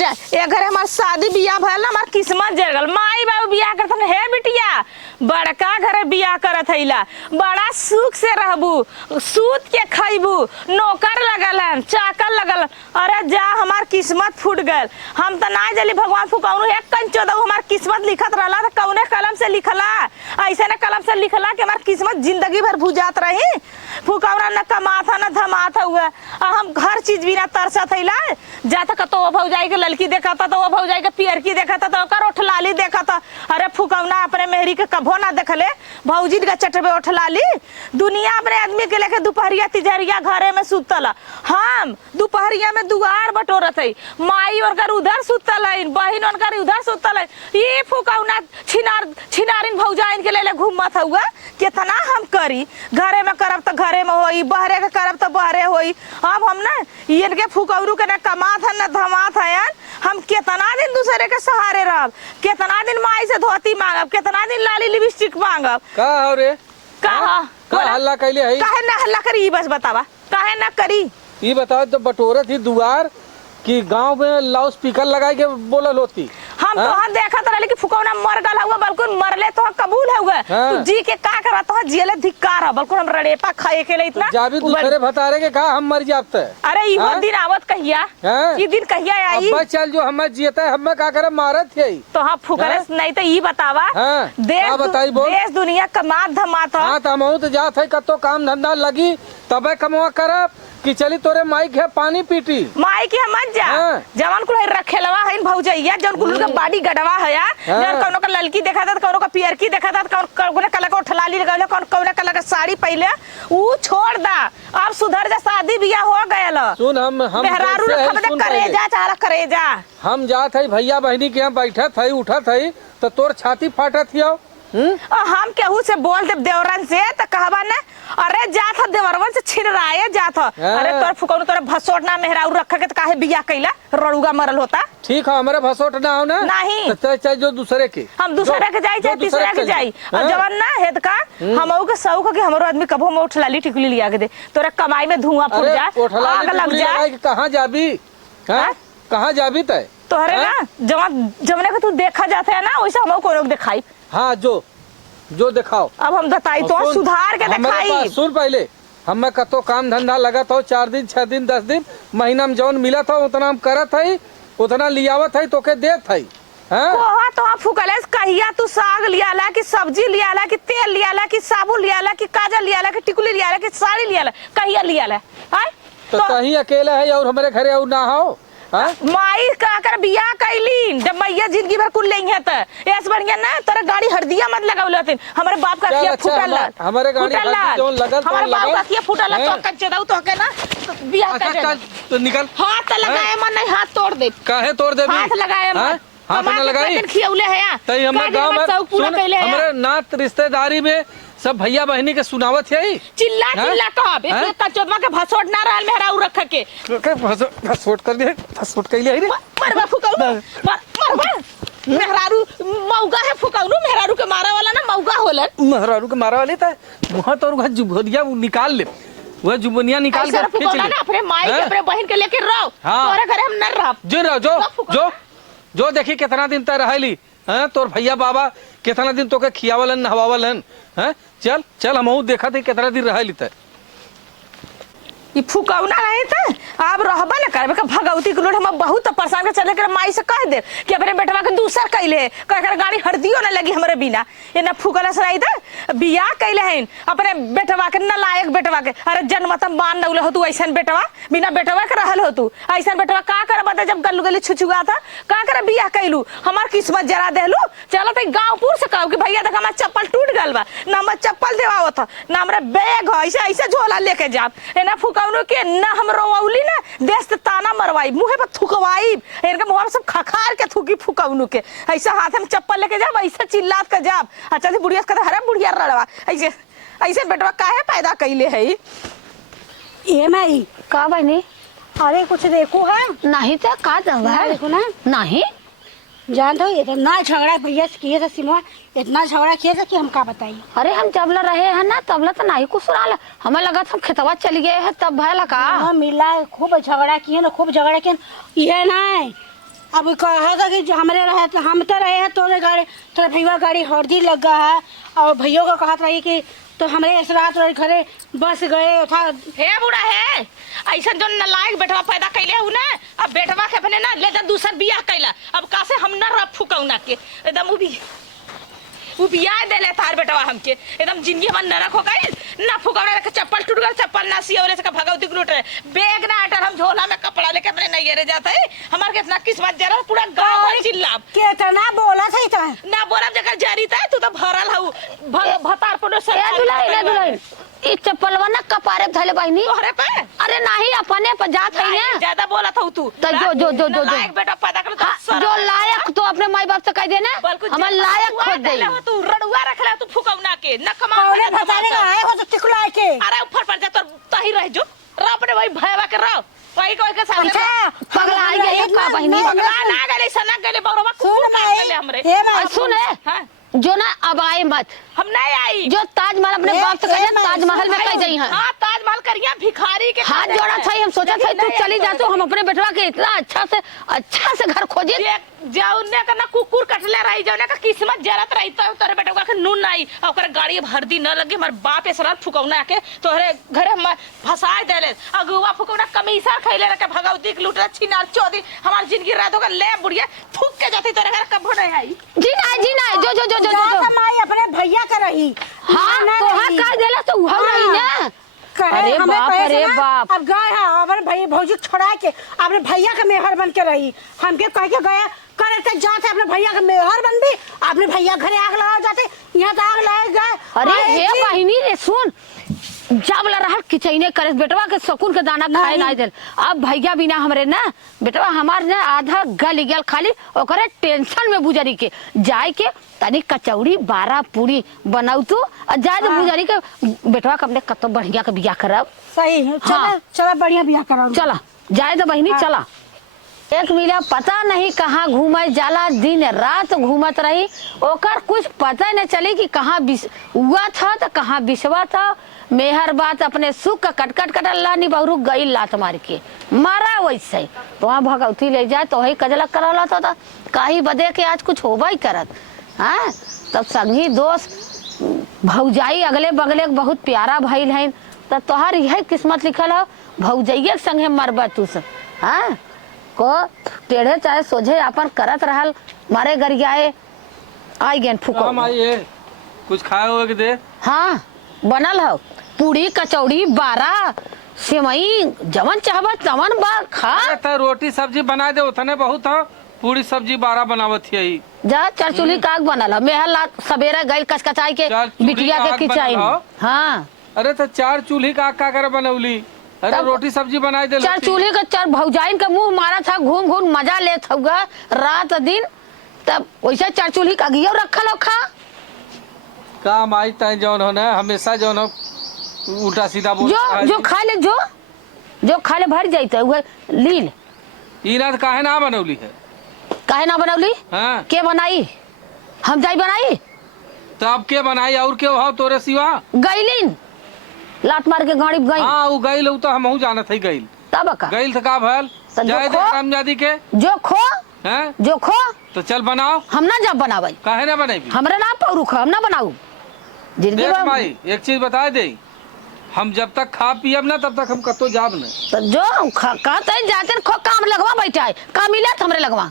जाए ये घर हमार शादी बियाह भल हमार किस्मत जर गल माई बाबू बियाह करत हे बिटिया बड़का घर बियाह करत हईला बड़ा सुख से रहबू सूत के खइबू नौकर लगल चाकर लगल अरे जा हमार किस्मत फूट गल हम त ना जली भगवान फुकौनु एक कंचो दऊ हमार किस्मत लिखत रहला त कौने कलम से लिखला ऐसे न कलम से लिखला कि हमार किस्मत जिंदगी भर भुजात रही फुकौना न कमाथा न धमाथा हुआ हम हर चीज बिना तरसत हईला जाता कतो भौजाई के ललकी देखा था तो वो भौजाई के पियर की देखा था तो ओकर ओठलाली देखा था अरे फुकौना अपने मेहरी के कभो ना देखले भौजी के चटबे ओठलाली दुनिया अपने आदमी के लेके दोपहरिया तिजरिया घरे में सुतल हम दोपहरिया में दुआर बटोरत है माई ओकर उधर सुतल है बहिन ओकर उधर सुतल है ये फुकौना छिनारिन भौजाइन के लेले घूमत हुआ कितना हम करी घरे में करब तो घरे में होई बहरे के करब तो बहरे होई अब हम ना इनके फुकौरू के ना कमात है ना धमात है हम कितना दिन दूसरे के सहारे रहब कितना दिन माई से धोती मांगब कितना दिन लाली लिपस्टिक मांगब का हो रे का हल्ला कैले है काहे ना हल्ला करी बस बतावा काहे ना करी ये बताओ जब बटोरत थी दुआर कि गांव में लाउड स्पीकर लगा के बोलल होती हम तो देखत रहले कि फुकौना मर गल हुआ बल्कि मरले तो कबूल हुआ तू जी के का करत तो जियले धिक्कार है बल्कि हम रड़ेपा खाए के ले इतना जाबी दूसरे भतारे के का हम मर जाते अरे इहो दिन आवत कहिया ई दिन कहिया आई अब चल जो हम जीता है हम का करे मारत है तो हम फुकरे नहीं तो ई बतावा देश दुनिया कमात धमात हां त हम तो जात है कतो काम धंधा लगी तबे कमवा करब कि चली तोरे माई के पानी पीटी माई के मत जा जवान कुल रखेलवा है भौजैया जन कुल का बाडी गडवा है जन कोनो का ललकी देखा था कोनो का पियर की देखा था कोनो कलर का उठलाली लगल कोनो कलर का साड़ी पहले ऊ छोड़ दा अब सुधर जा शादी बियाह हो गयल सुन हम मेहरारू रखब करेजा चारा करेजा हम जात है भैया बहनी के यहां बैठत है उठत है तो तोर छाती फाटत हियो हम केहू से बोल दे देवरन से तो कहबा ना अरे जात ह देवरवन से छिन राये जात ह अरे तोर फुकौन तोर भसोट ना मेहराऊ रख के काहे बियाह कइला रड़ुगा मरल होता ठीक है हमारे भसोट ना हो ना नहीं तो चाहे जो दूसरे के हम दूसरे के जाई चाहे तीसरे के जाई और जवन ना हेद का हमऊ के सौख के हमरो आदमी कबो में उठलाली टिकुली लिया के दे तोरे कमाई में धुआं फूट जा आग लग जा कहां जाबी हां कहां जाबी तय तोहरे ना जवने के तू देखा जाता है ना वैसे हमऊ कोनो दिखाई हाँ जो दिखाओ अब हम बताई तो सुधार के दिखाई सुन पहले हमें कतो काम धंधा लगा था 4 दिन 6 दिन 10 दिन महीना में जौन मिला था उतना हम करत है उतना लियावत है तो के देत है हैं तो फुकले कहिया तू साग लियाला कि सब्जी लियाला कि तेल लियाला कि साबुन लियाला कि काजल लियाला कि टिकुली लियाला कि साड़ी लियाला कहिया लियाला है तो कहीं अकेला है और हमारे घरे और ना हो माई का कर बियाह कैलीन जब मैया जिंदगी भर कुल लेंगे त ऐस बढ़िया ना तेरा गाड़ी हरदिया मत लगावलतिन हमारे बाप का किया फुटल हमारे गाड़ी जोन लगल हमारे बाप का किया फुटल तो कच्चे दाऊ तो के ना बियाह कर तो निकल हाथ लगाए मन नहीं हाथ तोड़ दे काहे तोड़ दे हाथ लगाए मन हाथ ना लगाई खियौले है तई हमरे गांव में हमारे नात रिश्तेदारी में सब भैया बहनी के सुनावत है चिल्ला कहब एक कचोदमा के भसोट ना रहल मेहराऊ रख के भसोट कर दे भसोट कइले है रे मरबा फुकौनु मरबा मेहरारू मौगा है फुकौनु मेहरारू के मारा वाला ना मौगा होलन मेहरारू के मारा वाले त मुंह तोर घर जुबनिया निकाल ले वो जुबनिया निकाल के खींच ले ना अपने माई के अपने बहन के लेके रहो तोरे घरे हम न रह जो देखी कितना दिन तक रहली हैं तोर भैया बाबा कितना दिन तोके खियावलन नहवावलन हैं चल हमहू देखा थे कितना दिन रहली त ई फुकौना रहे त अब रहबा न करबे का भगवती के लोड हम बहुत परेशान के चले कर माई से कह दे कि अपने बेटवा के दूसर कइले कह कर गाड़ी हरदियो न लगी हमरे बिना ये न फुकला सराई त बियाह कइले हैं अपने बेटवा के न लायक बेटवा के अरे जन्म त मान नउले हो तू ऐसन बेटवा बिना बेटवा के रहल हो तू ऐसन बेटवा का कर बता जब गल्लू गली छुछुआ था का कर बियाह कइलू हमार किस्मत जरा देलू चलो त गांवपुर से कहू कि भैया देख हमार चप्पल टूट गल बा ना हम चप्पल देवावत ना हमरे बैग है ऐसे झोला लेके जाब ए ना फुकौनो के ना हम रोवली ना देश से ताना मरवाई मुंह पे थुकवाई इनके मुंह में सब खखार के थुकी फुकौनु के ऐसा हाथ में चप्पल लेके जाब ऐसा चिल्लात के जाब अच्छा से बुढ़िया कहता हरे बुढ़िया रड़वा ऐसे बेटवा काहे पैदा कइले है ये मैं का बनी अरे कुछ देखो है नहीं तो का दवा देखो ना नहीं जान दो इतना झगड़ा भैया से किए थे सिमवा इतना झगड़ा किए थे कि हम का बताइए अरे हम जबला रहे हैं ना तबला तो नहीं कुछ सुनाला हमें लगा था खेतवा चल गए हैं तब भला का मिला खूब झगड़ा किए ना खूब झगड़ा किए ये ना अब कहा था कि जो हमरे रहे तो हम तो रहे हैं तोरे गाड़ी तोरे भैया गाड़ी हर्दी लग गया है और भैया को कहा था कि तो हमरे इस रात और घरे बस गए था। हे बुढ़ा है ऐसा जो नलायक बेटवा पैदा कैले हूँ ना अब बेटवा के अपने ना ले जा दूसर बियाह कैला अब कासे हम ना रह फुकौना के एकदम वो बियाह दे ले तार बेटवा हमके एकदम जिंदगी हमन नरक हो गई ना फुकौना के चप्पल टूट गया चप्पल ना सियोले से भगवती लूट रहे बैग ना हटर हम झोला में कपड़ा लेके अपने नहीं रे जाता है हमारे कितना किस्मत जरा पूरा गांव भर चिल्ला कितना बोला था इतना ना बोला जगह जारी था तू तो भरल हऊ भतार पड़ो से दुल्हन ई चप्पलवा ना कपारे धले बहिनी तोहरे पे अरे नहीं अपने पर जात है ना ज्यादा बोला था तू तो जो नलायक बेटा पैदा कर जो लायक तो अपने माई बाप से कह देना हमारे लायक खोज दे तू रड़ुआ रखला तू फुकौना के न कमा कौने बताने का है वो तो टिकला के अरे ऊपर पर जा तो तही रह जो रब ने वही भयवा के रहो वही कोई के साथ अच्छा पगला आई है का बहिनी ना गले सना गले बरोबा सुन गले हमरे हे सुन हां जो ना अब आए मत हम नहीं आई जो ताजमहल अपने बाप से कह ताजमहल में कह जाई है हां ताजमहल करिया भिखारी के हाथ जोड़ा था हम सोचा था तू चली जा तो हम अपने बेटवा के इतना अच्छा से घर खोजे जाउने का ना कुकुर कटले रही जाउने का किस्मत जरत रही तो तोरे बेटवा के नून नहीं ओकर गाड़ी भरदी न लगे हमर बाप ऐसा फुकौना के तोहरे घरे हम फसाए देले अगुआ फुकौना कमीसर खइले रखे भगवती के लूट छिनार चोदी हमार जिंदगी रात होगा ले बुढ़िया फूक के जाती तोरे घर कब नहीं आई जी नहीं जो माई अपने भैया का रही हां तो हां कह देला तो हम रही ना अरे बाप रे बाप अब गए हैं अपने भैया भौजी छोड़ा के अपने भैया के मेहर बन के रही हमके कह के गया करे तक जाते अपने भैया के मेहर बन भी अपने भैया घरे आग लगा जाते यहाँ तो आग लगा गए अरे हे बहिनी रे सुन जब ला रहा किचैने करे बेटवा के सकून के दाना खाए नहीं देल अब भैया बिना हमरे ना बेटवा हमार ना आधा गल गल खाली ओकरे टेंशन में बुजरी के जाए के तनी कचौड़ी 12 पूरी बनाऊ तू और जाए तो बुजरी के बेटवा के अपने कतो बढ़िया के बियाह करब सही है चला चला बढ़िया बियाह कराओ चला जाए तो बहिनी चला एक मिला पता नहीं कहाँ घूमे जाला दिन रात घूमत रही ओकर कुछ पता नहीं चली कि कहाँ हुआ था तो कहाँ बिसवा था मेहर बात अपने सुख का कटकट कट अल्लाह नी बहुरू गई लात मार के मारा वैसे तो वहाँ भगवती ले जाए तो वही कजला करा था काही बदे के आज कुछ होबा ही करत हाँ तब संगी दोस्त भौजाई अगले बगले बहुत प्यारा भइल है तब तोहार यही किस्मत लिखल है भौजाइये के संगे मरबा तू सब हाँ को टेढ़े चाहे सोझे अपन करत रहल मारे गरियाए आई गेन फुको माई कुछ खाए हुए के दे हाँ बनल हो पूरी कचौड़ी 12 सेवई जवन चाहबा तवन बा खा तो रोटी सब्जी बना दे उतने बहुत है पूरी सब्जी 12 बनावत है जा चार चूल्ही काग बनल है मेहर लात सवेरे गई कचकचाई के बिटिया के खिंचाई हाँ अरे तो 4 चूल्ही का कर बनौली अरे रोटी सब्जी बनाई दे 4 चूल्हे के 4 भौजाइन के मुंह मारा था घूम घूम मजा लेत होगा रात दिन तब वैसे 4 चूल्ही का घियो रखल हो खा काम आई तय जौन हो ना हमेशा जौन हो उल्टा सीधा बोल जो खा ले जो खा ले भर जाते हुए लील ई रात काहे ना बनौली है काहे ना बनौली हाँ के बनाई हम जाई बनाई तो अब के बनाई और के हो तोरे सिवा गईलिन लात मार के गाड़ी गई हाँ वो गईल तो हम जानत है गईल तब का गईल तो का भल जाए दे रामजादी के जो खो हैं जो खो तो चल बनाओ हम ना जब बनावे काहे ना बनाई हमरा ना पौरू खो हम ना बनाऊ जिंदगी देख में माई एक चीज बता दे हम जब तक खा पियब ना तब तक हम कतो जाब न तो जो कहते जाते खो काम लगवा बैठा है का मिला हमरे लगवा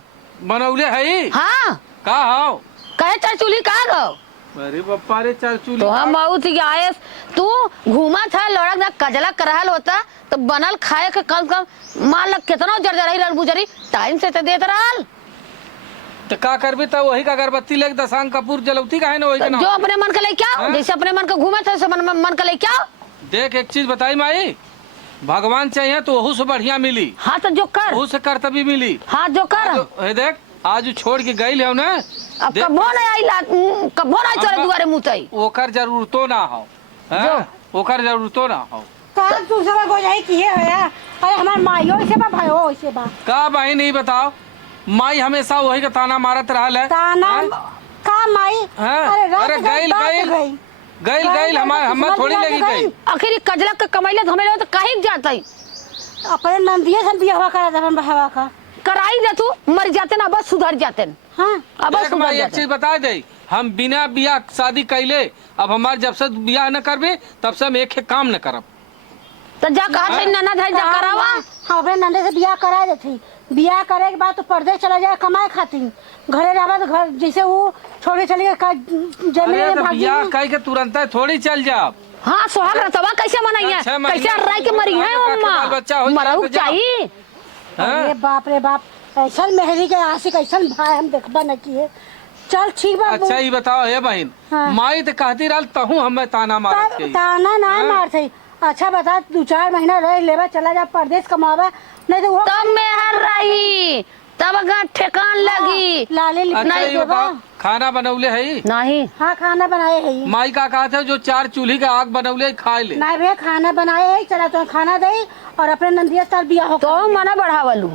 बनौले है हाँ का हो कहे 4 चूल्ही का गो अरे बप्पा रे 4 चूल्ही तो हम बहुत आए तू घूमा था लड़क ना कजला करहल होता तो बनल खाए के कम मान लग कितना जर्जर रही बुजरी टाइम से तो देत रहल तो का करबे तो वही का अगरबत्ती लेके दसांग कपूर जलौती काहे ना वही के ना जो अपने मन के ले क्या जैसे अपने मन के घूमे थे मन के ले क्या देख एक चीज बताई माई भगवान चाहिए तो वहू से बढ़िया मिली हाँ तो जो कर वहू से कर्तव्य मिली हाँ जो कर हे देख आज छोड़ के गई है ना अब कबो नहीं आई कबो नहीं चले दुआरे मुतई ओकर जरूरतो ना हो ओकर जरूरतो ना हो काल दूसरा गोजाई किए है अरे हमार माइयो से बा भाइयो से बा का भाई नहीं बताओ माई हमेशा वही का ताना मारत रहल है ताना का माई अरे गईल हम थोड़ी लगी गई आखिर कजला के कमैले धमेले तो कहीं जाता ही अपने नंदिया से बियाह करा दे बहवा का कराई ना तू मर जाते ना बस सुधर जाते हाँ अब बस देख माई सुधर एक चीज जाते बता दे, हम बिना बियाह शादी कैले अब हमार जब से बियाह न करबे तब से हम एक काम न करब। तो जा कहा थे ननद है जा करावा। हाँ अपने नंदे से बियाह करा देती, बियाह करे के बाद तो परदेश चला जाए कमाए खातिर, घरे रहा तो घर जैसे वो छोड़े चले गए जमीन अरे में तो भाग बियाह जाए। कह के तुरंत थोड़ी चल जाओ। हाँ सोहाग रतवा कैसे मनाई है, 6 महीने कैसे रह के मरी है बाल बच्चा हो अम्मा जाए मरऊ तो जाओ। चाहिए। अरे बाप रे बाप, ऐसा मेहरी के आशिक ऐसा भाई हम देखबा न किए। चल ठीक बा अच्छा ये बताओ हे बहन, हाँ। माई तो कहती रहल तहू हमें ताना मारत थी। ताना ना मार थी। अच्छा बता 2-4 महीना रह लेवा चला जा परदेश कमावा, नहीं तो वो तब मेहर रही तब अगर ठेकान लगी लाले अच्छा लिपना ये बताओ खाना बनौले है नहीं। हाँ खाना बनाए है माई का कहा था जो 4 चूल्ही का आग बनौले खाए ले। नहीं भैया खाना बनाए है, चला तो खाना दे और अपने नंदिया तार बिया हो तो मना बढ़ावलू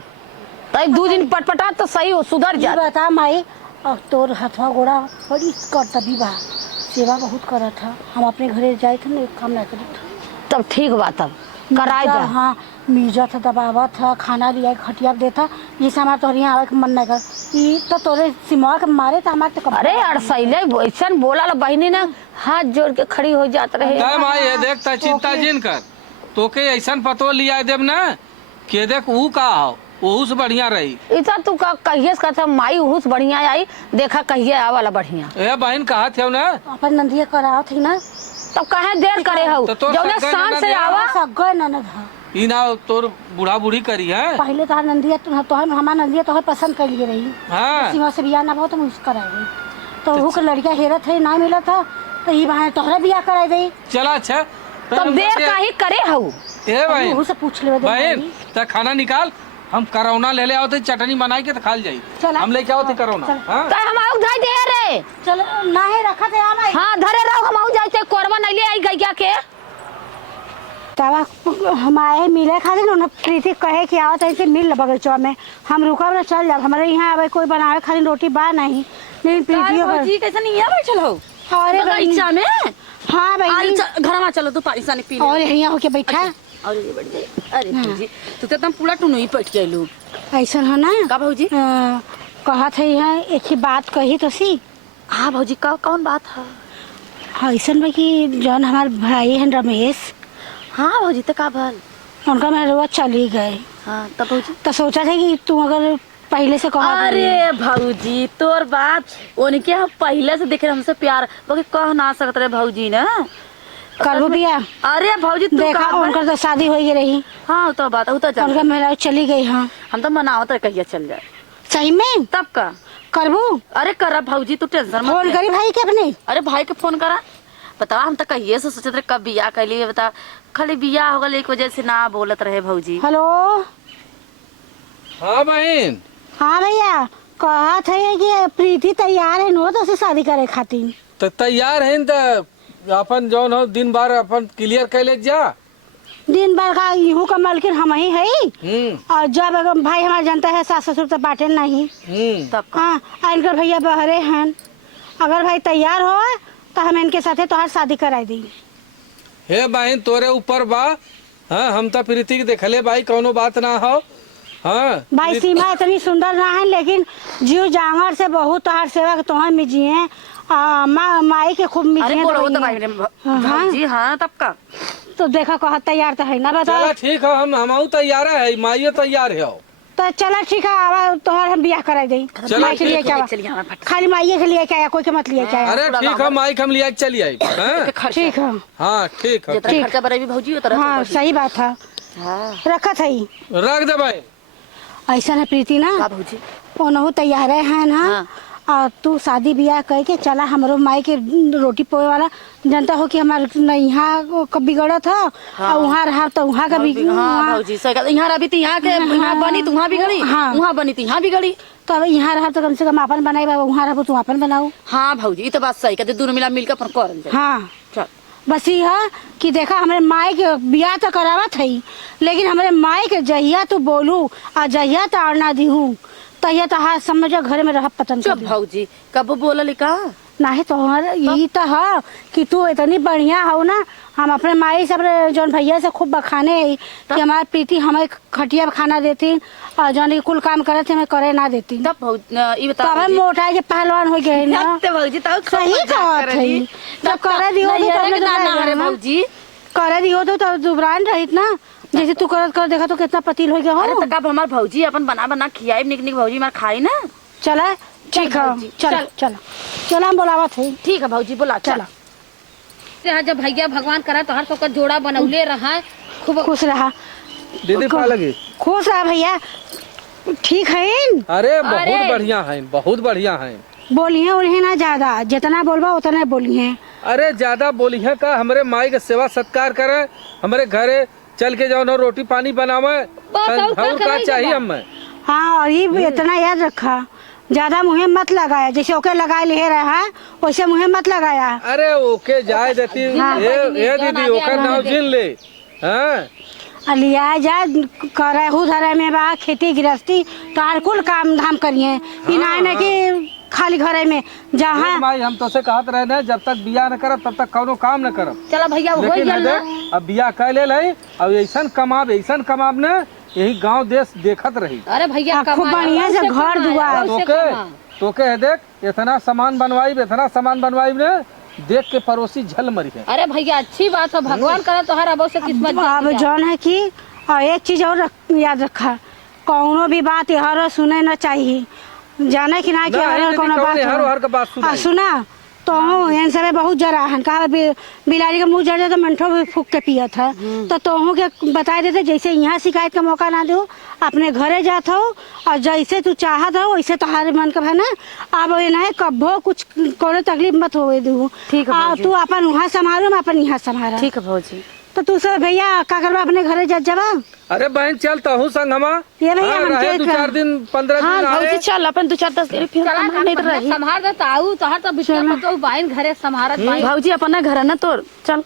तो 2 दिन पटपटा तो सही हो सुधर ये जा। बता माई, और तोर हथवा गोड़ा बड़ी करतबी बा, सेवा बहुत करत था, हम अपने घरे जाए थे ना काम नहीं करत। तब ठीक बात अब कराई दे। हाँ मिर्जा था दबावा था, खाना लिया खटिया देता, ये से हमारे तोहर यहाँ आवे के मन नहीं कर, ये तो तोरे सिमवा के मारे तो हमारे तो अरे अड़सैले ऐसा बोला ला बहनी ने हाथ जोड़ के खड़ी हो जात रहे। तय माई ये देख ता चिंता जिन कर, तोके ऐसा पतो लिया देब ना के देख ऊ का हो ओहू से बढ़िया रही। इतना तू का कहिए कहता माई उहुस बढ़िया आई देखा कहिए आवाला बढ़िया। ए बहन कहा थे ना अपन नंदिया कराओ थी ना, तब कहे देर करे हो तो तोर जौने सगा शान ननद से है। आवा। सगो ननद है। ई ना तोर बूढ़ा बूढ़ी करी है। पहले तो नंदिया तोहर हमार नंदिया तोहर पसंद कर लिए रही, हाँ सीमा से बियाह ना बहुत तो मुझसे कराई गई, तो वो के लड़किया हेरत है ना मिला था, तो ये बहाने तोहरा बियाह कराई गई। चला अच्छा तब देर काहे करे हो। ए बहन वो से पूछ ले बहन त खाना निकाल, हम करौना ले ले आओ थे चटनी बनाई के तो खा जाई। चला। हम लेके आओ थे करौना। चल। हाँ कहे हम आउ धाई दे रे। चल ना है रखा थे आ भाई। हाँ धरे रहो हम आउ जाते कोरबा नहीं ले आई गैया के। तब हम आए मिले खातिर उन्हें प्रीति कहे कि आओ तैसे मिल ल बगीचा में, हम रुका ना चल जाब, हमारे यहाँ आवे कोई बनावे खातिर रोटी बा नहीं, लेकिन प्रीति जी कैसे नहीं बैठल हो अरे बगीचा में। हाँ भाई घर में चलो तू पानी सानी पी ले। और यहाँ होके बैठा और ये बढ़ जाए। अरे भौजी तू तो एकदम पूरा टुनु ही पट गई लोग। ऐसा है ना का भौजी? कहा थे यहाँ एक ही बात कही तो सी। हाँ भौजी का कौन बात है? ऐसा बा कि जौन हमारे भाई हैं रमेश, हाँ भौजी तो का भल। उनका मेरे रोज चली गए, हाँ तब भौजी तो सोचा था कि तू अगर पहले से कहा अरे भौजी तोर बात उनके हम पहले से देख रहे हमसे प्यार बाकी कह ना सकते रहे भौजी ना करबो बिया। अरे भौजी तू देखा कहाँ उनका तो शादी हो ही रही, हाँ तो बात है, तो चल उनका मेरा चली गई। हाँ हम तो मनावत रहे कहिया चल जाए सही में तब का। करबू, अरे करा भौजी तू टेंशन मत फोन ले। करी भाई के अपने। अरे भाई के फोन करा बता, हम तो कहिए से सोचते रहे कब बियाह कर लिए बता, खाली बियाह हो गल एक वजह से ना बोलत रहे भौजी। हेलो हाँ बहन हाँ भैया, कहा थे कि प्रीति तैयार है नो तो से शादी करे खातिर। तो तैयार है तो अपन जौन हो दिन भर अपन क्लियर कर ले जा। दिन भर का यूं का मालकिन हम ही है, हम्म और जब अगर भाई हमारा जानता है सास ससुर तो बाटे नहीं। तब का। हाँ इनकर भैया बहरे हैं, अगर भाई तैयार हो तो हम इनके साथे तोहार शादी कराई दी। हे बहन तोरे ऊपर बा। हाँ हम तो प्रीति के देखले भाई कोनो बात ना हो। हाँ भाई सीमा इतनी सुंदर ना है, लेकिन जीव जांगर से बहुत तोहार सेवा तोहर में जिए, माई के खूब अरे मिजिए। बोलो तो भाई हाँ। भौजी हाँ तब का। तो देखा कहा तैयार तो है ना, बता। चला ठीक है, हम तैयार है, माइयो तैयार है। तो चला ठीक है, आवा तोहर हम बियाह कराई दी। चलो, माई के लिए ठीक क्या है, चलिए, हमारे फट- खाली माइये के लिए क्या, कोई के मत लिए क्या। अरे ठीक है माइक हम लिया के चली आई। हाँ ठीक है, हाँ ठीक है। जितना खर्चा बढ़े भी भौजी उतना हाँ सही बात था, हाँ रखा था ही। रख दे भाई। ऐसा है प्रीति ना, का भौजी ओनहु तैयार है ना। हाँ। और तू शादी ब्याह कह के चला, हमरो माई के रोटी पोए वाला जनता हो कि हमारे यहाँ का बिगड़ा था, और वहाँ रहा तो वहाँ का भी। हाँ भौजी सही कहा। यहाँ रही तो यहाँ के यहाँ बनी तो वहाँ बिगड़ी, हाँ। वहाँ बनी तो यहाँ बिगड़ी। तो अब यहाँ रहा तो कम से कम अपन बनाई, वहाँ रहो तू अपन बनाओ। हाँ भौजी ये तो बात सही कहते, दोनों मिला मिलकर अपन करल जाए। हाँ चल बस ये है कि देखा हमारे माई के ब्याह तो करावा थी, लेकिन हमारे माई के जहिया तो बोलू और जहिया तो आड़ना दीहू तहिया तो हाथ समझो घर में रह पतन चुप भौजी कब बोलली का नहीं तो यही तो है कि तू इतनी बढ़िया हो ना। हम अपने माई से अपने जौन भैया से खूब बखाने है कि हमारे प्रीति हमें खटिया खाना देती और जौन कुल काम करे थे मैं करे ना देती। तब ये तो बता हमें मोटा के पहलवान हो गए ना। भौजी तब सही कहत है। जब करे दियो तो तब दुबरान भौजी करे दियो तो तब दुबरान रहित ना। जैसे तू करत कर देखा तो कितना पतील हो गया अरे हो। तो कब हमार भौजी अपन बना बना खियाई निक निक भौजी मार खाई ना। चला ठीक है चल चल चल हम बोलावत है। ठीक है भौजी बोला चला जब भैया भगवान करा तो हर सबका जोड़ा बनौले रहा खूब खुश रहा दीदी पा लगी खुश रहा भैया ठीक है। अरे बहुत बढ़िया है बहुत बढ़िया है। बोलिए उन्हें ना ज्यादा जितना बोलबा उतना बोलिए। अरे ज्यादा बोली है का हमरे माई के सेवा सत्कार करे हमरे घरे चल के जाओ ना रोटी पानी बनावे और का चाहिए हमें। हाँ और ये इतना याद रखा ज्यादा मुँह मत लगाया जैसे ओके लगाए ले रहा है वैसे मुँह मत लगाया। अरे ओके जाए देती ये दीदी ओकर नाव जिन ले। हाँ लिया जा करे हु धरे में बा खेती गृहस्थी तो हर कुल काम धाम करिए ना ना कि खाली घरे में जहाँ माई हम तो से कहत रहे ना जब तक बिया न करब तब तक कोनो काम न करब। चला भैया हो लेकिन गया ना अब बिया कर ले अब ऐसन कमाब ने यही गांव देश देखत रही। अरे भैया खूब बढ़िया से घर दुआर तोके है देख इतना सामान बनवाई ने देख के पड़ोसी झल मरी है। अरे भैया अच्छी बात है भगवान करे तो हर अब से किस्मत अब जौन है कि एक चीज और याद रखा कौनो भी बात हर सुने न चाहिए जाने कि ना कि हर कोनो बात सुना तो इन सब बहुत जरा हन कहा बिलाड़ी का मुंह जड़ जाए तो मंठो भी फूक के पिया था तो तोहू के बता देते जैसे यहाँ शिकायत का मौका ना दो अपने घरे जात हो और जैसे तू चाहत हो वैसे तुम्हारे मन का है ना। अब ये ना कब्बो कुछ कोनो तकलीफ मत हो दू। ठीक है तू अपन वहाँ संभालो मैं अपन यहाँ संभाला। ठीक है भौजी तो तू सब भैया का करवा अपने घरे जावा। अरे बहन चलता हूँ संग हमा ये भैया रहे 2-4 दिन 15 दिन भौजी चल अपन 2-4-10 दिन फिर नहीं रही संभार दे ताऊ तोहर तो विश्वास मत तो बाइन घरे संभारत बाइन भौजी अपना घर है ना तो चल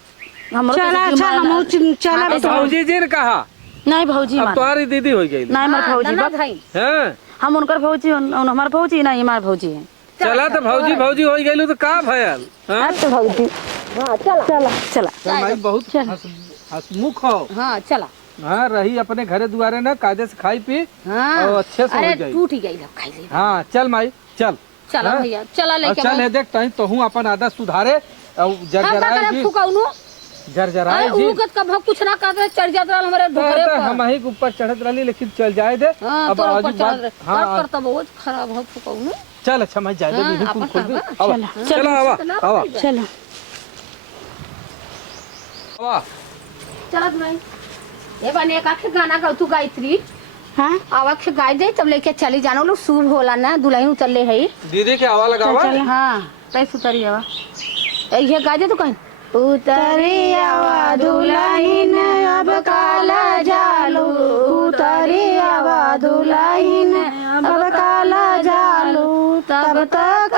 हमरो चला अच्छा हम चला भौजी जी ने कहा नहीं भौजी अब तुम्हारी दीदी हो गई नहीं हमार भौजी भाई हैं हम उनकर भौजी हमार भौजी नहीं हमार भौजी है। चला तो भौजी हो गई तो का भयल। हां तो भौजी चला माई बहुत हंसमुख हो। हाँ चला हाँ रही अपने घरे दुआरे ना कायदे से खाई पी हाँ और अच्छे से हो अरे जाए। टूट गई अब खाई ले हाँ चल माई चल चला हाँ? भैया चला और लेके चल है देख तही तो हूँ अपन आदत सुधारे और जरजराए जी फुकाउनो जरजराए अरे जी उगत का भव कुछ ना करते चढ़ जात रहल हमारे ढोरे पर हम ही के ऊपर चढ़त रही लेकिन चल जाए दे। हां अब तो आज ऊपर चढ़ बात हाँ कर तो बहुत खराब हो फुकाउनो चल अच्छा मैं जाए दे अपन खोल दे कहबा। चलो आवा आवा चलो आवा चलत नहीं ये बने एक आखे गाना गाऊ तू गायत्री हाँ आवाज से गाय दे तब लेके चली जानो लोग शुभ होला ना दुल्हन उतरले है दीदी के आवा लगावा हाँ कैसे उतरी आवा ये गाय दे तू कहीं उतरी आवा दुल्हन अब काला जालू उतरी आवा दुल्हन अब काला जालू तब तक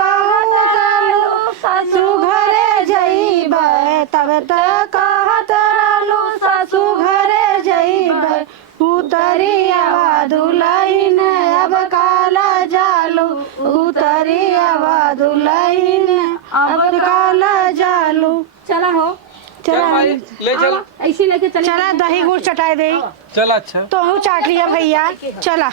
सासू घरे जइबे तब तक कहतरालू सासू घरे जइबे उतरी आवा दुल्हन अब काला जालू उतरी आवा दुल्हन अब काला जालू चला हो चल माई ले चल ऐसे लेके चले चला दही गुड़ चटाई दे चल अच्छा तो हूँ चाट लिया भैया चला।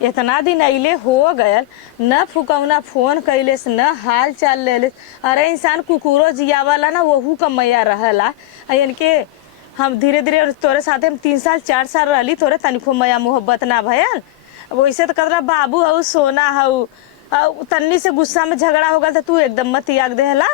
इतना दिन अइले हो गयल न फुकौना फोन कैलेस न हाल चाल लेलेस। अरे इंसान कुकुरो जियावाला ना वहू का मैया रहला इनके हम धीरे धीरे तोरे साथे हम 3 साल 4 साल रहली तोरे तनिको मैया मोहब्बत ना भयल। वैसे तो कतरा बाबू हऊ सोना हऊ तन्नी से गुस्सा में झगड़ा हो गया तो तू एकदम मत त्याग देला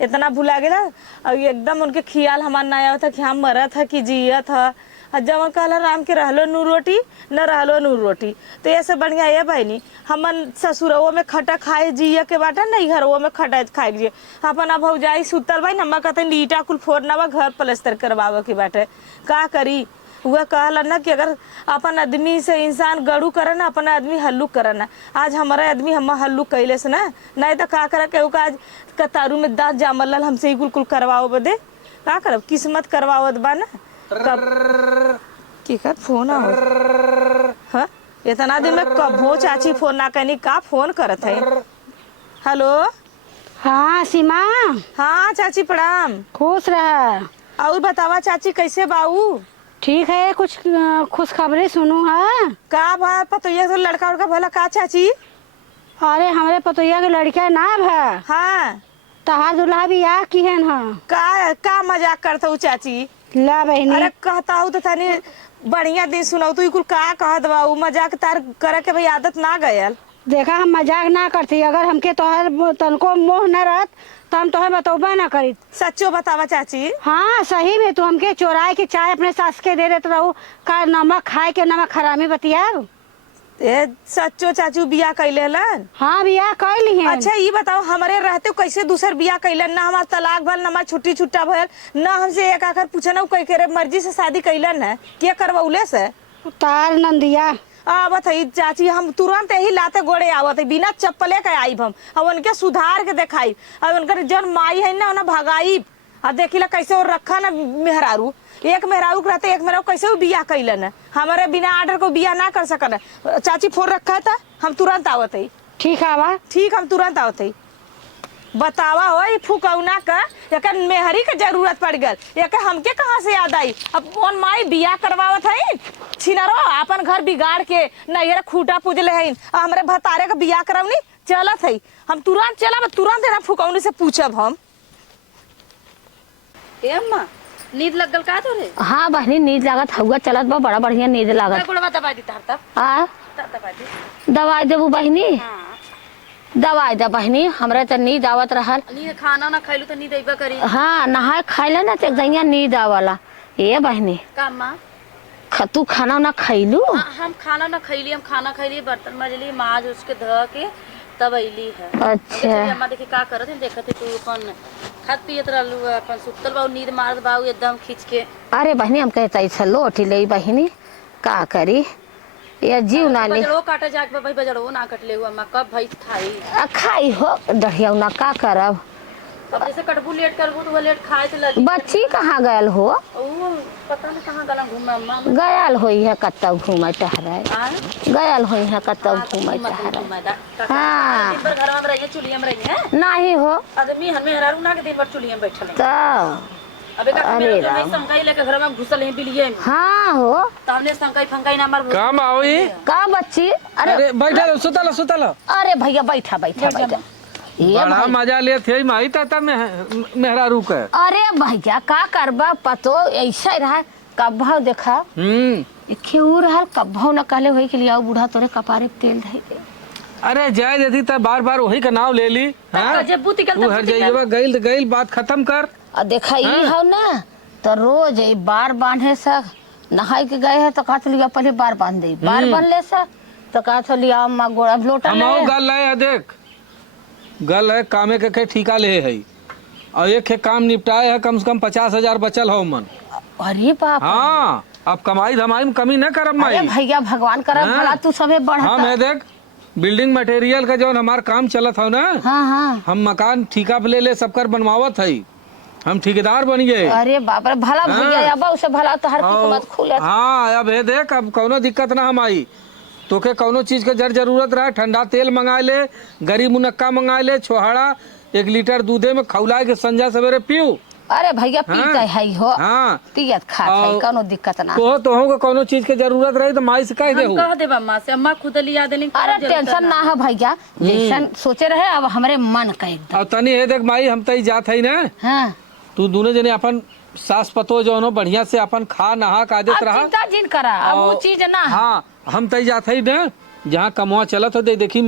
इतना भुला गेला और एकदम उनके ख्याल हमार ना आया था कि हम मरत है कि जियत है। जब कहला राम के रहलो नूर रोटी न रहलो नूर रोटी तो ऐसे बढ़िया ये बहनी हमन ससुरवो में खटा खाए जिया के बाटा नहीं घरवो में खटा खाए जिए अपन अब हो जाई सुतल भाई नम्मा कहते ईटा कुल फोड़ना बा घर प्लस्तर करवावे के बाटे का करी। वह कहला ना कि अगर अपन आदमी से इंसान गड़ू करे ना अपन आदमी हल्लुक करे ना। आज हमारा आदमी हम हल्लुक कैले से ना नहीं तो का करा के आज कतारू में दांत जामल हमसे ही कुल कुल करवाओ बदे का करब किस्मत करवावत बा ना कब की कर फोन हाँ इतना दिन में कभो चाची फोन ना करनी, का फोन करत है? हेलो। हाँ सीमा, हाँ चाची प्रणाम। खुश रह। और बतावा चाची कैसे बाऊ? ठीक है, कुछ खुशखबरी सुनू है। का भा पतोया तो लड़का उड़का भला का चाची? अरे हमारे पतोया के लड़का ना है, हाँ तहार दुल्हा भी आ की है ना। का मजाक करता हूँ चाची? ला बहनी, अरे कहता हूँ तो तनी बढ़िया दिन सुनाऊ, तू कुल का कहत बाऊ? मजाक तार करे के भाई आदत ना गयल। देखा हम मजाक ना करती, अगर हमके तोहर तनको मोह न रहत तो हम तोहर बतौबा ना करी। सच्चो बतावा चाची। हाँ सही में, तू हमके चोराए के चाय अपने सास के दे देते रहू का नमक खाए के नमक हरामी बतिया। ए सच्चो चाचू बिया कैले हलन? हाँ बिया कैली है। अच्छा ये बताओ, हमारे रहते कैसे दूसर बिया कैलन? ना हमार तलाक भल, ना हमार छुट्टी छुट्टा भल, ना हमसे एक आखिर पूछना कई के मर्जी से शादी कैलन है, क्या करवौले से? तार नंदिया आवत है चाची, हम तुरंत यही लाते गोड़े आवत है, बिना चप्पले के आईब हम। अब उनके सुधार के दिखाई, अब उनकर जन माई है ना उन्हें भगाई। अब देखिला कैसे वो रखा ना मेहरारू, एक मेहरारू रहते एक मेहरारू कैसे वो बिया कैलन है, हमारे बिना आर्डर को बिया ना कर सकन। चाची फोन रखा था, हम तुरंत आवत है। ठीक है बा, ठीक, हम तुरंत आवत है। बतावा हो फुकौना का एक मेहरी के जरूरत पड़ गल, एक हमके कहाँ से याद आई? अब कौन माई बिया करवावत है छिनारो, अपन घर बिगाड़ के नैहर खूटा पूजले है, हमरे भतारे का बिया करवनी चलत है। हम तुरंत चला, तुरंत एना फुकौनी से पूछब हम। ए अम्मा, नींद लग गल का तोरे? हाँ बहनी नींद लागत हुआ, चलत बा बड़ा बढ़िया नींद लागत। गुड़वा दबा दी तार तब आ दबा दी। दवाई देबू बहनी? हाँ, दवाई दे बहनी, हमरा तो नींद आवत रहल। नींद खाना ना खैलू तो नींद अइबा करी। हाँ नहाए खाइले ना तो एकदम नींद आवला। ए बहनी का अम्मा? तू खाना ना खैलू? हम खाना ना खैली, हम खाना खैली, बर्तन मजली, माज उसके ध के तब अइली है। अच्छा अम्मा देखी का करत है, देखत है तू अपन खात पियत रहलू, अपन सुतल बाऊ, नींद मारत बाऊ एकदम खींच के। अरे बहनी हम कहता ऐसा लोटी ले बहनी, का करी ये जीव ना ले। बजड़ो काटे जाके भाई, बजड़ो ना कटले हुआ अम्मा, कब भाई खाई? खाई हो डढ़िया ना का करब। अब जैसे कटबू लेट करबू तो वो लेट खाए तो लगी। बच्ची कहाँ गयल हो? वो पता नहीं कहाँ गला घूमा अम्मा। गयल होई है कत्ता घूमे टहराए, आय? गयल होई है कत्ता घूमे मत टहराए। घुमाएदा। हाँ। दिन भर घर में रहिए, चुलिया में रहिए हैं? नहीं हो आदमी हमें हरारू ना के दिन भर चुलिया में बैठल है। तो अबे का अरे मेरे राम। संकाई लेके घर में घुसल है बिलिए में। हाँ हो तो हमने संकाई फंकाई ना मार। काम आओ ये। का बच्ची? अरे अरे बैठा लो, सुता लो, सुता लो। अरे भैया बैठा बैठा बैठा। ये बड़ा भाई- मजा ले थे माई ताता मेहरारू का। अरे भैया का करबा पतो ऐसा रहा, कब्भाव देखा क्यों रहा, कब्भाव न कहले वही के लिए आओ बूढ़ा तोरे कपारे पे तेल धई के। अरे जाए यदि तब बार बार वही का नाम ले ली। हाँ? जब बूती कल तू हर जाइएगा, गईल गईल बात खत्म कर। और देखा ये हो ना तो रोज ये बार बांधे सा, नहाई के गए है तो कहा लिया पहले बार बांध दे, बार बांध ले सा तो कहा लिया अम्मा गोड़ा लोटा हम ले। गल है, देख गल है कामे के ठिका ले है और एक काम निपटाए है, कम से कम 50,000 बचल हो मन। अरे बाप, हाँ अब कमाई धमाई में कमी न करब अरे माई। भैया भगवान कर हाँ। भला तू सबे बढ़। हाँ मैं देख बिल्डिंग मटेरियल का जो हमार काम चलत हो ना, हाँ हाँ हम मकान ठिका पे ले सबकर बनवावत है, हम ठेकेदार बन गए। अरे बाप रे भला हाँ। भैया अब उसे भला तो हर किस्मत खुले। हाँ अब ये देख, अब कौनो दिक्कत ना हम आई तोके कौनो चीज के जरूरत रहा, ठंडा तेल मंगा ले, गरी मुनक्का मंगा ले, छोहाड़ा 1 लीटर दूधे में खौला के संजा सवेरे पीऊ। अरे भैया हाँ। पीते है हो, हाँ पियत खात है, और- कोनो दिक्कत ना। तो को कौनो चीज के जरूरत रही तो माई से कह दे। हम कह देब अम्मा से, अम्मा खुद लिया देली। अरे टेंशन ना है भैया, जैसन सोचे रहे अब हमरे मन का एकदम। और तनी है देख माई, हम तई जात है ना, हाँ तू दोनों जने अपन सास पतो जो नो बढ़िया से अपन खा नहा का आदत अब रहा। चिंता जिन करा, अब वो और- चीज ना है। हाँ हम तई जात है ना, जहाँ कमुआ चलत हो देखी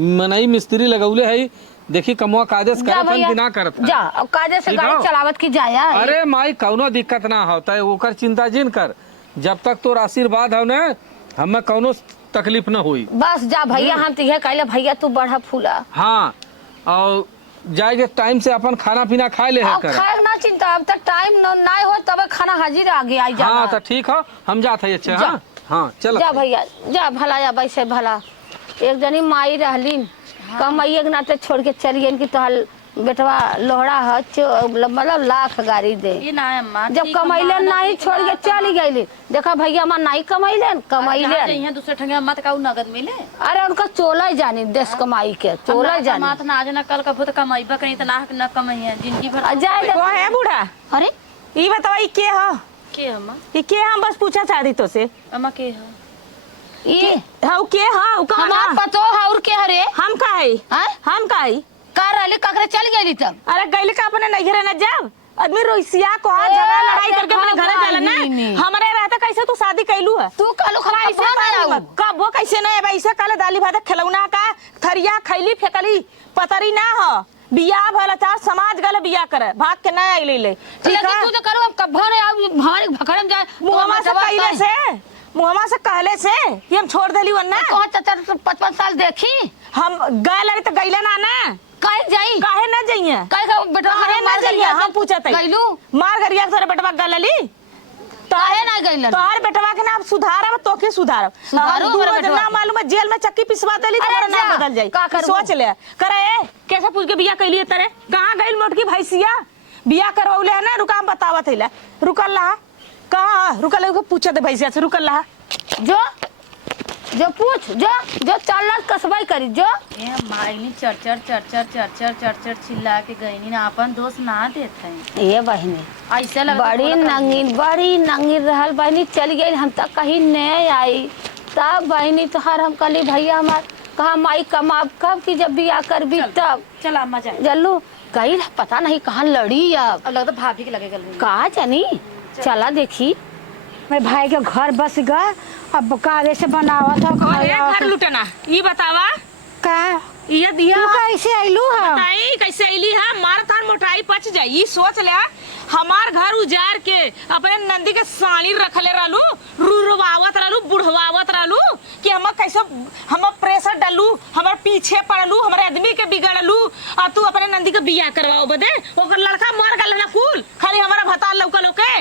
मनई मिस्त्री लगौले है, देखी कमुआ कादेश जा करत भैया कि ना करत है। जा, अब काजे से ठीक गाड़ी हो? चलावत की जाया। अरे माई कौनो दिक्कत ना होता है, ओकर चिंता जिन कर, जब तक तोर आशीर्वाद हो ना हमें कौनो तकलीफ न हुई। बस जा भैया, हम तो यह कहले भैया तू बढ़ा फूला। हाँ और जाएगे टाइम से अपन खाना पीना खा ले अब कर। खाए ना चिंता, अब तक टाइम ना हो तब खाना हाजिर आगे आई जा। हाँ तो ठीक हो, हम जाते हैं। अच्छा हाँ हाँ चलो जा भैया जा, भला या वैसे भला एक जनी माई रहलीन, कमाइए के नाते छोड़ के चलिए कि तोहर बेटवा लोहड़ा है मतलब लाख गाड़ी दे। ये ना है अम्मा, जब ठीक कमैले अम्मा, नहीं ठीक छोड़ के अम्मा, चली गई। देखा भैया हमार नहीं कमैले जहाँ दूसरे ठंगे अम्मा तक नगद मिले। अरे उनका चोला जानी देश कमाई के चोला जानी। अम्मा तो ना आज ना कल का भूत कमाईबा कहीं तो ना कमाई जिंदगी भर जाए वो है बूढ़ा। अरे ई बतावा ई के ह? के अम्मा? ई के हम बस पूछा चाहती तो से। अम्मा के है? ये हाउ के ह? उ कहाँ हमार बा? पतो है और के हरे हम का है? हैं? हम का है? का रहली ककरे चल गई तब। अरे गइल का अपने नैहरे न जाब। आदमी रोइसिया को झगड़ा लड़ाई करके अपने घरे जाला ना। हमरे रहता कैसे तू शादी कैलू है? तू कहलू खराब कैसे ना कब वो कैसे ना ऐसे कल दाली भात खिलौना का थरिया खैली फेकली पतरी ना हो। बियाह भला चार समाज गले बियाह करे भाग के ना आइले ले। ठीक लेकिन है तू तो करू हम कब्बो ने अब भारी भखड़म जाए मुहम्मा से कहले से मुहम्मा से कहले से कि हम छोड़ देली वन्ना। कहो चाचा 55 साल देखी हम गए लड़ी तो गइले ना ना काहे जाई काहे ना जाइए काहे का बेटा काहे ना जाइए हम पूछत गइलू मार गरिया सारे बेटवा गलली काहे ना गइलन तोहर बेटवा के नाम सुधारब तो के सुधारब सुधारो दू हमारे रोज बेटवा ना के। मालूम है जेल में चक्की पिसवा देली तो अरे हमारा नाम जा, बदल जाई का करबो? सोच ले करे कैसे पूछ के बियाह कैलिए तरे कहां गइल मोटकी भैंसिया बियाह करवले है ना रुका हम बतावत हैला रुकल ला कहां रुकल के पूछे दे भैंसिया से रुकल ला जो जो पूछ जो चल कसबाई करी जो ये अम्मा इनी चर चिल्ला के गईनी ना अपन दोस्त ना देते हैं। ये बहनी ऐसे लगा बड़ी नंगीन रहल बहनी चल गई हम तक कहीं नहीं आई तब बहनी तोहार हम कली भैया हमार कहा माई कमाब कब की जब बियाह कर भी तब चल अम्मा जाए। जल्लू गई पता नहीं कहाँ लड़ी अब अब लगता भाभी के लगे गल कहा जानी चला देखी मेरे भाई के घर बस गए अब काले से बनावा था और ये घर लुटना ये बतावा का ये दिया तू कैसे आइलू है बताई कैसे आईली है मार थार मोटाई पच जाई सोच ले हमार घर उजाड़ के अपने नंदी के सानी रखले रहलू रुरवावत रहलू बुढ़वावत रहलू कि हम कैसे हम प्रेशर डालू हमारे पीछे पड़लू हमारे आदमी के बिगड़लू और तू अपने नंदी के बियाह करवाओ बदे ओकर लड़का मर गल ना कुल खाली हमारा भता लौका लौके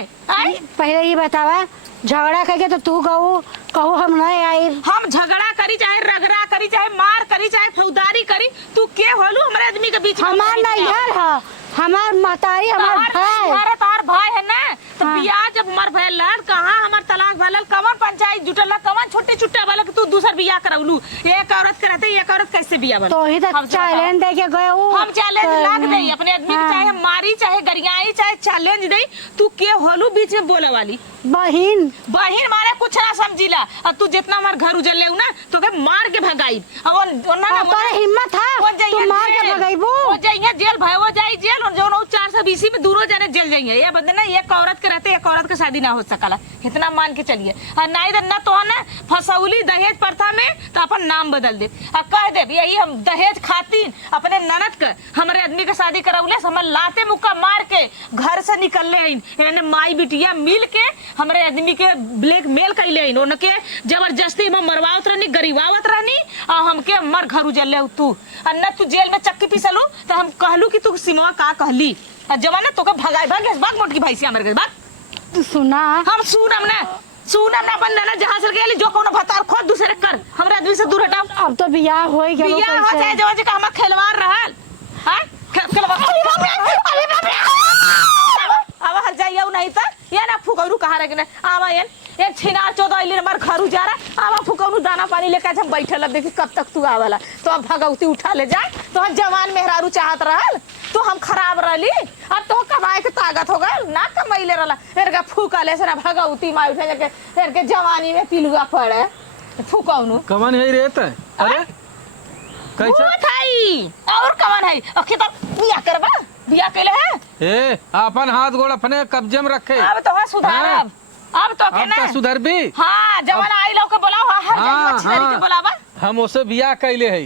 आई पहले ये बतावा झगड़ा करके तो तू कहू हम नहीं आई हम झगड़ा करी चाहे रगड़ा करी चाहे मार करी चाहे फौदारी करी तू के होलू हमारे आदमी के बीच में हमार नैहर है हमार महतारी हमार भाई हमारे तार भाई है ना तो बियाह जब मर भयल कहाँ हमार तलाक भयल कवन पंचायत जुटल कवन छोटे छुट्टे वाला तू दूसर बियाह करौलू एक औरत के रहते एक औरत कैसे बियाह बन तो ही तक चैलेंज दे के गए हम चैलेंज लाग दे अपने आदमी के चाहे मारी चाहे गरियाई चाहे चैलेंज दे तू के होलू बीच में बोले वाली बहिन बहिन मारे कुछ ना समझीला अब तू जितना हमार घर उजल ले ना तो के मार के भगाई अब पर हिम्मत है तू मार के भगाइबू वो जाइए जेल भाई वो जाई जेल और जो 420 में दूरो जाने जेल जाइए ये बंदे ना एक औरत के रहते एक औरत के शादी ना हो सकला इतना मान के चलिए और नहीं तो ना तो ना फसौली दहेज प्रथा में तो अपन नाम बदल दे और कह दे यही हम दहेज खातिर अपने ननद के हमारे आदमी के शादी करौले हमर लाते मुक्का मार के घर से निकलले यानी माई बिटिया मिल के हमारे आदमी के ब्लैकमेल कैले उनके जबरदस्ती में मरवावत रहनी गरीबावत रहनी और हमके मर घर उजल तू और न तू जेल में चक्की पीसलू तो हम कहलू कि तू सिमवा का कहली जमाना तो भगाई भाग मोटकी भैंसी हमारे भाग तू सुना हम सुनम ना अपन ना जहां से गेली जो कोनो भतार खोद दूसरे कर हमरा आदमी से दूर हटाओ अब तो बियाह हो ही गयो बियाह हो जाए जो का हम खिलवाड़ रहल हां अरे बाप रे अब हल जाइयो नहीं त या ना फुकौरू कहा रे ने आवा एक छिनार 14 आइले हमर घर उजारा आवा फुकौरू दाना पानी लेके हम बैठल देखी कब तक तू आवाला तो अब भगवती उठा ले जाए तो हम जवान मेहरारू चाहत रहल तो हम खराब रहली अब तो कमाए के ताकत हो गल ना कमाइले रहला एरगा फुकाले से ना भगवती माई उठे के एरके जवानी में पिलुआ पड़े फुकौनु कमन है रहता है अरे कैसे थाई और कवन है अखी तो बियाह करबा बियाह कैले है ए अपन हाथ गोड़ अपने कब्जे में रखे अब तो सुधार अब तो के अब ना तो सुधर भी हां जवान आई लोग के बुलाओ हर जगह अच्छी तरीके बुलावा हम उसे बियाह कैले है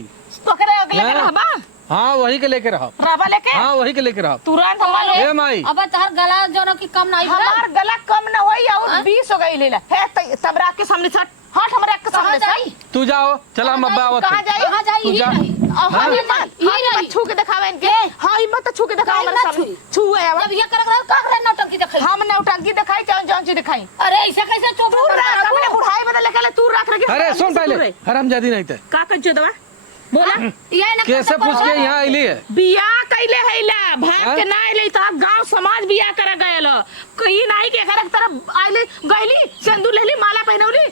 तो करे अगले के रहबा हाँ वही के लेके रहो रहबा लेके हाँ वही के लेके रहो तुरंत हमारे ए माई अब तहर गला जोनो की कम नहीं हमार गला कम न होई और 20 हो गई लेला है तबरा के सामने छट हट हमरा के सामने से तू जाओ चला हम अब्बा आवत कहां जाई कहां जाई तू जा हां मत छू के दिखावे इनके हां मत छू के दिखावे हमारे सामने छुए आवा जब ये कर का करे नौटंकी दिखाई हम नौटंकी दिखाई जौन चीज दिखाई अरे ऐसा कैसे चुप तू रख अपने बुढ़ाई बदल लेके तू रख अरे सुन पहले हरामजादी नहीं थे का कर दवा बोला ये ना कैसे पूछ के यहाँ आईली है? बियाह कैले हैला भाग हाँ? के ना आइले त गांव समाज बियाह करा गयल कहीं नहीं के घर तरफ आइले गइली सिंदूर लेली माला पहनौली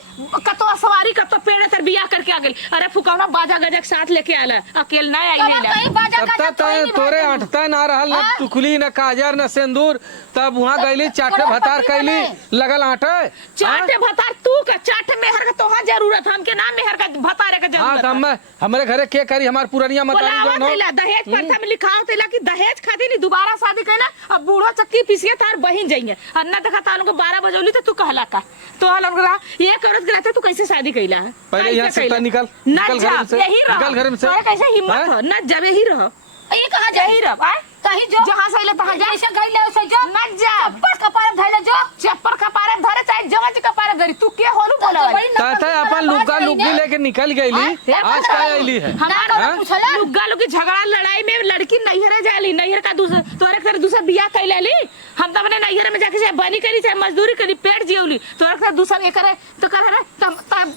कतो सवारी कतो पेड़ तर बियाह करके आ गेल अरे फुकौना बाजा गजक साथ लेके आला अकेले ना आई हैला तब तक तोरे अटता ना रहल न टुकली न काजर न सिंदूर तब वहाँ गईली चाटे भतार कैली लगल आटे चाटे भतार तू का चाटे मेहर का तोहा जरूरत हमके ना मेहर का भतारे का हाँ जरूरत हम हमारे घरे के करी हमार पुरनिया मतारी बोलावा जौन हो तेला दहेज प्रथा में लिखा होतेला कि दहेज खातिर नहीं दोबारा शादी करना अब बूढ़ो चक्की पीसिए तार बहिन जाइए और ना देखा तालों को 12 बजौली तो तू कहला का तो हलन रहा ये करत गला तू कैसे शादी कैला है पहले यहाँ से कैला? निकल ना निकल जा घर में से यही रह निकल घर में से अरे कैसे हिम्मत हैं? हो ना जब यही रह ये कहां यही जाई रह आए कहीं जो जहां से ले तहां जा जैसे गई ले उसे जो ना जा बस कपार धैले जो चप्पल कपारे धरे चाहे जवज कपारे धरी तू के होलू बोला ताता अपन लुग्गा लुग्गी लेके निकल गईली आज का आईली है हमारा लुग्गा लुग्गी झगड़ा लड़ाई में लड़की नैहरे जाली नैहर का दूसरा तोरे तेरे दूसरा बियाह कैले ली हम तो अपने नैहर में जाके चाहे बनी करी चाहे मजदूरी करी पेट जियौली तोरे तेरे दूसरा ये करे तो करे रे तब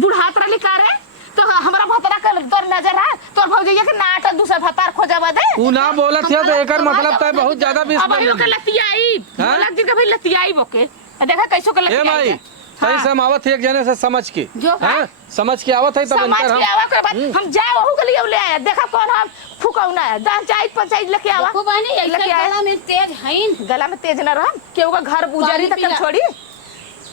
बुढ़ात रली करे तो हमरा भतरा कर तोर नजर है तोर भौजैया के नाटक दूसरा भतार खोजावा दे तू ना बोलत है तो एकर मतलब तय बहुत ज्यादा बीस अब लोग लतियाई हाँ? बोलक जी के भाई लतियाई बोके देखा कैसो के ए लतियाई माई सही से हम आवत है एक जने से समझ के जो हैं? समझ के आवत है तब समाज इनकर के आवा के बाद हम जाए वहू के लिए ले आए देखा कौन हम फुकौना है पंचायत पंचायत लेके आवा को बहनी ऐसे लेके आए गला में तेज हईन गला में तेज न रह केहू का घर उजारी तक पीला। छोड़ी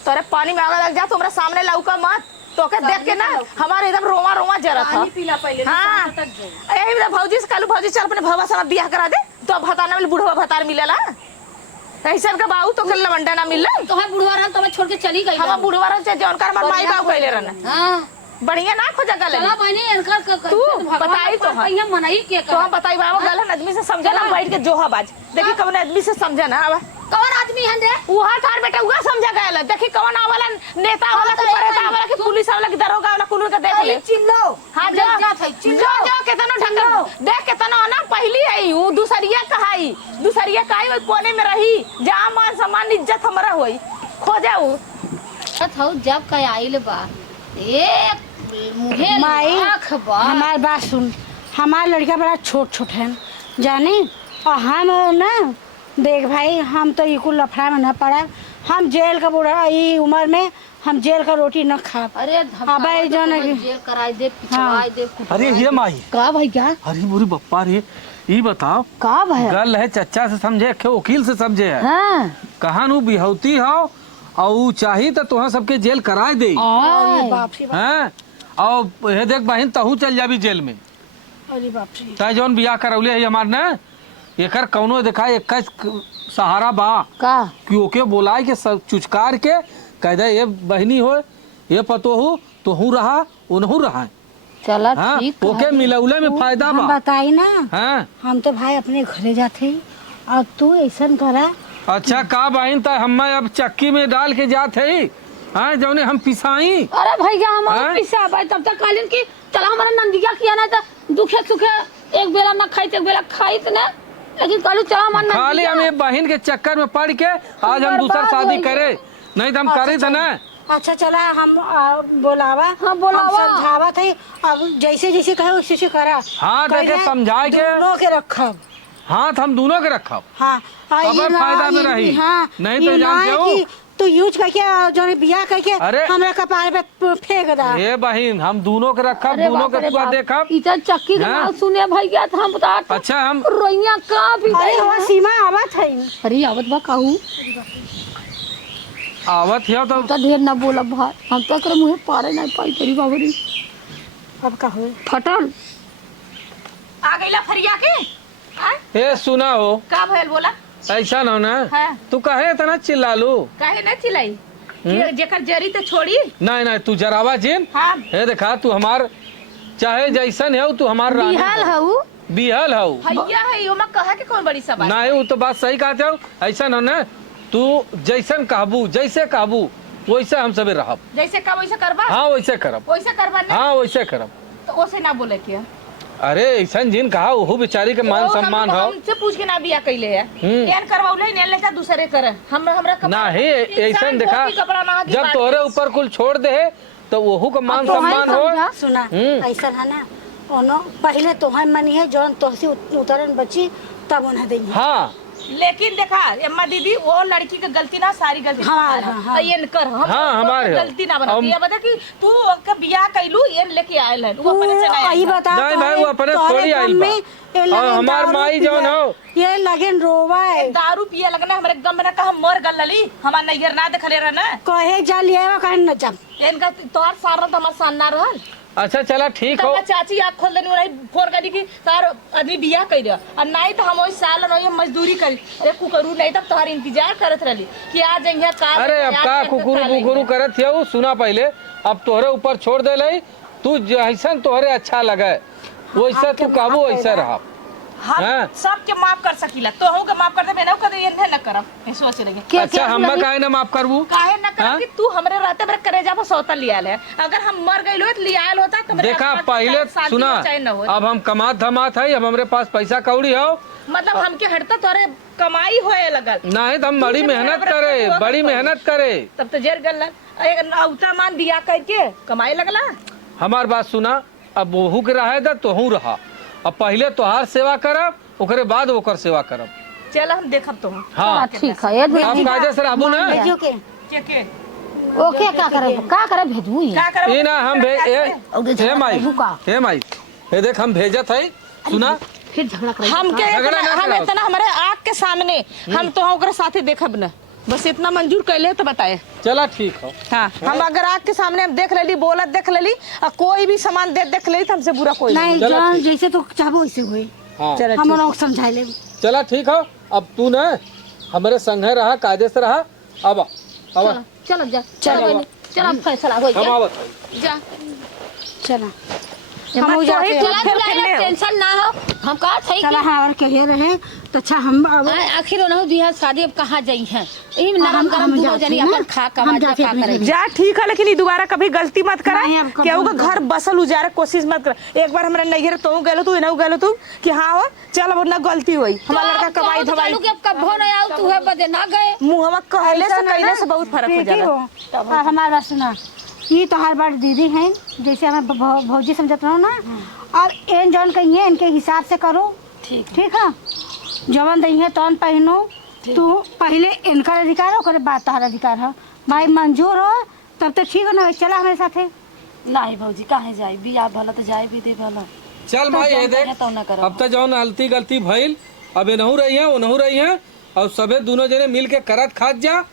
तोरे पानी में आग लग जा तुम्हारे सामने लौका मत तो के देख के ना हमारे एकदम रोमा रोमा जरा था पानी पीला पहले हाँ तक जो यही में भौजी से कालू भौजी चल अपने भवा से बियाह करा दे तो भताना में बुढ़वा भतार मिलेला ऐसा का बाऊ तो कल लवंडा ना मिलला तो है बुढ़वा रहन तो मैं छोड़ के चली गई हम बुढ़वा रह जौन कर माई बाऊ कहले रहना हां बढ़िया ना खोजा गले चला बहनी इनका तू बताई तो है। ये मनाई के तो हम बताई बाबा गलन आदमी से समझा ना बैठ के जोहा बाज देखी कौन आदमी से समझा ना अब कौन आदमी हन रे वहां तार बेटा उगा समझा गया देखी कौन वाला नेता वाला कि परेता वाला कि पुलिस वाला कि दरोगा वाला कुल के देख ले चिल्लो हां जो जो केतनो ढंग देख केतनो ना पहली आई ऊ दूसरिया कहाई दूसरिया काई ओई कोने में रही जहां मान सम्मान इज्जत हमरा होई खो जाऊ थौ जब का आइल बा एक मुहे माई आँख बा हमार बात सुन हमार लड़का बड़ा छोट छोट है जाने और हम ना देख भाई हम तो ये कुल लफड़ा में न पड़ा हम जेल का बुढ़ा ई उम्र में हम जेल का रोटी न खा अरे अबे जो ना जेल कराई दे पिछवाई दे अरे ये माई का भैया अरे बुरी बप्पा रे ये बताओ का भैया गल है चच्चा से समझे के वकील से समझे है हाँ कहां नु बिहौती हो और ऊ चाही तो तुहा सबके जेल कराए दे अरे बाप रे बाप हैं और हे देख बहन तहू चल जाबी जेल में अरे बाप रे चाहे जौन बियाह करौले है हमार ने एकर कौनो देखा एक सहारा बा का कि ओके बोलाए के चुचकार के कह दे ये बहनी हो ये पतो हो तो हूँ रहा उनहू रहा चला हाँ ठीक ओके मिलौले में फायदा हम बा बताई ना हाँ हम तो भाई अपने घरे जाते और तू ऐसा करा अच्छा का बहन त हम अब चक्की में डाल के जात है हाँ जौने हम पिसाई अरे भैया हम हाँ? पिसा भाई तब तक कालीन की चला हमारा नंदिया किया ना तो दुखे सुखे एक बेला ना खाई एक बेला खाई ना लेकिन कालू चला हमारा खाली हम ये बहन के चक्कर में पड़ के आज हम दूसर बर्बाद शादी हो करे नहीं तो हम करे थे ना अच्छा चला हम बोलावा हाँ, बोलावा। हम समझावा थे अब जैसे जैसे कहे वैसे वैसे करा हाँ, देखे कहे समझा के। दोनों के रखब हाथ हम दोनों के रखब हाँ खबर फायदा में रही। हाँ नहीं तो ये जान ना है जाओ। कि तू यूज करके जो बियाह करके अरे। हमरा कपार पे फेंक दा ये बहन हम दोनों के रखब दोनों के तुआ देखब इतना चक्की के हाँ? नाम सुने भैया था हम बता अच्छा हम रोइया का भी अरे हवा सीमा आवत है अरे आवत बा कहू आवत है तो तो ढेर ना बोला भाई हम तो करे मुहे पारे नहीं पाई तेरी बाबरी अब का हो फटल आ गईला फरिया के ये सुना हो का भइल बोला ऐसा ना ना हाँ। तू कहे इतना चिल्ला लो काहे ना चिल्लाई जेकर जरी तो छोड़ी नहीं नहीं तू जरावा जिन हाँ हे देखा तू हमार चाहे जैसन है तू हमार रानी बिहाल हऊ बिहल हो भैया है यो मैं कहा के कौन बड़ी सब बात नहीं वो तो बात सही कहते हो ऐसा ना ना तू जैसन कहबू जैसे कहबू वैसे हम सबे रहब जैसे का वैसे करबा हाँ वैसे करब वैसे करबा ना हाँ वैसे करब तो ओसे ना बोले किया अरे ऐसा जिन कहा वो बेचारी के मान सम्मान हो हमसे पूछ के ना बिया कैले है एन करवाउले ने लेता दूसरे करे हमरा कपड़ा ना ही ऐसा इंसान देखा धोती कपड़ा मांगा के जब बात तोहरे है। ऊपर कुल छोड़ दे तो वहू का मान सम्मान हो सुना हम्म। ऐसा है ना ओनो पहले तोहर मनी है जौन तोहसे उतरन बची तब उन्हें देंगे। हाँ लेकिन देखा अम्मा दीदी वो लड़की की गलती ना सारी गलती हाँ, तुम्हारा। हाँ। ये कर हम हाँ, हमारे है। गलती ना बनाती ये बता कि तू का बियाह कैलू ये लेके आयल है वो अपने से आई नहीं बता नहीं भाई, वो अपने थोड़ी आई बा। और हमार माई जौन हो ये लगन रोवा है दारू पिए लगना हमारे गम में का हम मर गल लली हमार नैयर ना देखले रहना कहे जा लिया कहे न जब इनका तोहार सारा तो हमार सामना रहल अच्छा चला ठीक हो। तब चाची आँख खोल देनी वाला फोन करी कि तार आदमी बियाह कर और नहीं तो हम वही साल नहीं मजदूरी करी अरे कुकरू नहीं तब तोहार इंतजार करत रही कि आ जाइए का अरे अब का कुकुरु कुकुरु करत हो सुना पहले अब तोहरे ऊपर छोड़ दे लई तू जैसन तोहरे अच्छा लगे वैसा तू काबू वैसा रहा। हम हाँ। सबके माफ कर सकीला तो हम के माफ कर दे मैं ना कर दे इन्हें न करब मैं सोच रही क्या अच्छा हम काहे ना माफ करबू। काहे न कर हाँ? कि तू हमरे रहते मेरे करेजा पर सौता लियाल है अगर हम मर गइल होत लियाल होता तो मेरे देखा आसपास पहले शादी सुना हो चाहे न हो। अब हम कमात धमात है अब हमरे पास पैसा कौड़ी हो मतलब हमके हटता तोरे कमाई होए लगल नहीं तो हम बड़ी मेहनत करे बड़ी मेहनत करे तब तो जेर गल एक अवता मान बियाह करके कमाई लगला। हमार बात सुना अब वहू के रहे दा तोहू रहा अब पहले तोहार सेवा करब ओकरे बाद ओकर सेवा करब। चल हम देखब तो हाँ ठीक है एक आप कायदे से रहबू ना भेजियो के के के ओके क्या करे भेजू ही क्या करब ये ना हम हे माई हे माई हे देख हम भेजत है सुना फिर झगड़ा करे हमके झगड़ा ना हम कराओ। इतना हमारे आँख के सामने हम तो ओकरे साथे देखब न बस इतना मंजूर कैले तो बताए। चला ठीक हो। हाँ हम अगर आँख के सामने हम देख लेली बोलत देख लेली और कोई भी सामान देख लेली तो हमसे बुरा कोई नहीं। नहीं चलो जौन ठीक। जैसे तो चाहबो वैसे हुई हाँ चलो हम लोग समझा ले चला ठीक हो। अब तू न हमारे संगे रहा कायदे से रहा अब अब चलो जा चलो चलो फैसला हो हम गया आवत है। जा चला हम हम जाके चला फिर चला खेलने हो। टेंशन ना हो हम कहा सही चला हाँ और कहे रहे तो अच्छा हम अब आखिर उन्होंने बिहार शादी अब कहाँ जाई है यही नरम हम गरम दूनो जाते जनी हैं ना, अपन खा हम कमा जाते का हैं करे जा ठीक है लेकिन ये दोबारा कभी गलती मत करा नहीं, अब कभी केहू का मत घर बसल उजारे कोशिश मत कर। एक बार हमारे नैयर तो गेलो तू इनहु गेलो तू कि हाँ हो चल अब ना गलती हुई हमारा लड़का कमाई धमाई के अब कब नहीं आउ तू है बदे ना गए मुंहवा कहले से कहले से बहुत फर्क हो बेटी जाला। हो हमारी बात सुना ये तोहार बड़ दीदी हैं जैसे हमें भौजी समझत रहो ना और इन जौन कहिए इनके हिसाब से करो ठीक है जवन दही है तौन पहनो तू पहले इनका अधिकार हो करे बाद तोहार अधिकार हो भाई मंजूर हो तब तो ठीक हो ना चला हमारे साथे नहीं भौजी काहे जाई बियाह भला तो जाए भी दे भला चल भाई ये देख तो ना करब। अब तक जौन गलती गलती भइल अब एनहू रही है ओनहू रही है और सबे दोनों जने मिल के करत खात जा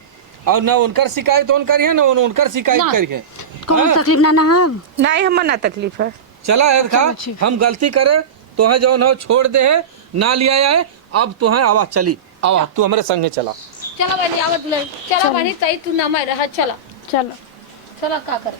और न उनकर शिकायत उन करी है न उनकर शिकायत करी है। कौन तकलीफ ना हो नहीं हम ना तकलीफ है। चला है खा हम गलती करे तो है जौन हो छोड़ दे है ना लिया है अब तो है आवा चली आवा तू हमारे संगे चला चलो बहनी आवत ले चलो बहनी तई तू ना मैं रहा चला चलो चलो का कर